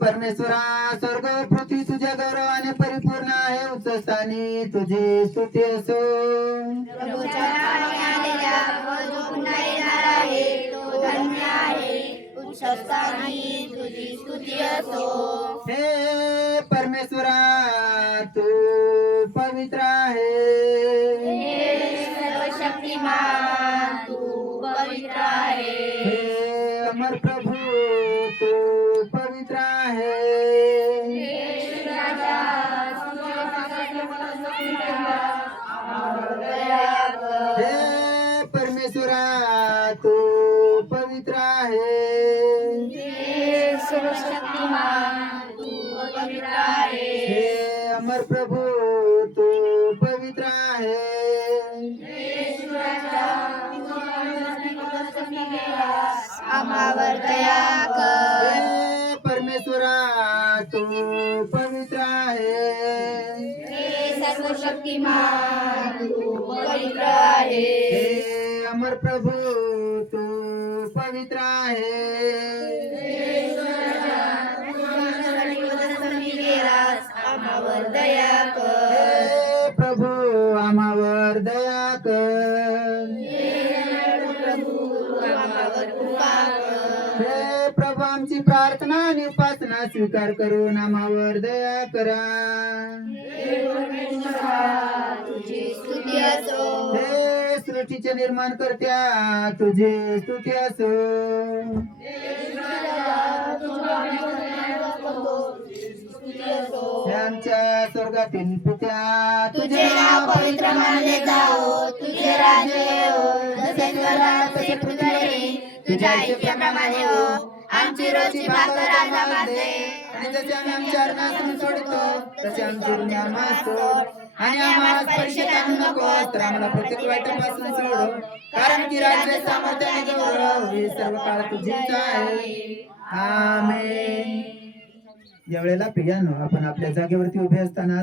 परमेश्वरा, स्वर्ग पृथ्वी तुझ्या गौरवाने परिपूर्ण आहे. उच्च स्थानी तुझी स्तुती असो. प्रभूच्या नावाने आलेला व जो पुन्हा येणार आहे तो धन्य आहे. उच्च स्थानी तुझी स्तुती असो. हे परमेश्वरा, तू पवित्र आहे. हे सर्वशक्तिमान तू पवित्र आहे. हे अमर प्रभू, तू पवित्र आहे. हे राजा हे परमेश्वरा, तू पवित्र आहे. हे सर्वशक्तिमान तू पवित्र आहे. हे अमर प्रभू, तू पवित्र आहे. आम्हावर दया कर. हे परमेश्वरा, तू पवित्र आहे. हे सर्वशक्तिमान तू पवित्र आहे. हे अमर प्रभू, तू पवित्र आहे. आम्हावर दया कर. हे प्रभू, आम्हावर दया कर. आम्हावर कृपा कर. हे प्रभू, आमची प्रार्थना आणि उपासना स्वीकार करून आम्हावर दया करा. तुझी स्तुती असो. हे सृष्टीचे निर्माण करत्या, तुझी स्तुती असो. हे आमच्या स्वर्गातील पित्या, तुझे नाव पवित्र मानले जाओ. तुझे राज्य येवो. जसे स्वर्गात तसे पृथ्वीवरील तुझ्या इच्छेप्रमाणे हो. आमची रोजची भाकर आज आम्हाला दे. आणि जसे आम्ही आमच्या अडचणी सोडतो तसे आमची ऋणे आम्हाला सोड. आणि आम्हाला परीक्षेत आणू नकोस, तर आम्हाला प्रत्येक वाईटापासून सोड. कारण की राज्य, सामर्थ्य आणि गौरव हे सर्व काळ तुझीच आहे. आमेन. यावेळेला प्रियानो, आपण आपल्या जागेवरती उभे असताना